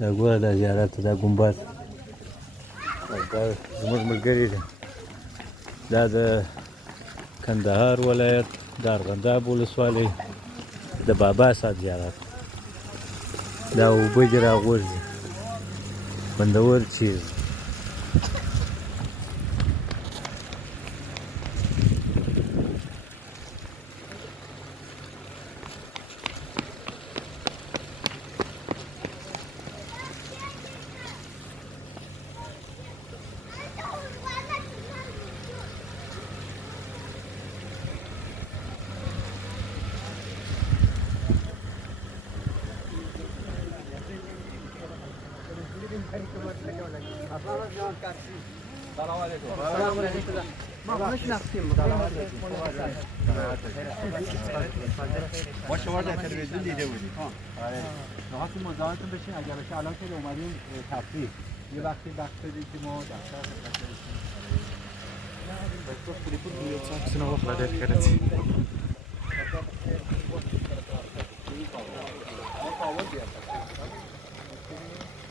دا ګوره دا زیارت دا ګمبد دا زموږ ملګري دي دا د کندهار ولایت د ارغنداب ولسوالۍ د بابا صاحب زیارت دا اوبه دي راغورځي خوندور چیز ما شما در تلویزیون دیده بودیم. راحتون مزاحمتون بشین اگر بشه الان که اومدیم تفریح یه وقتی وقت بدید که ما دفتر خدمت برسیم.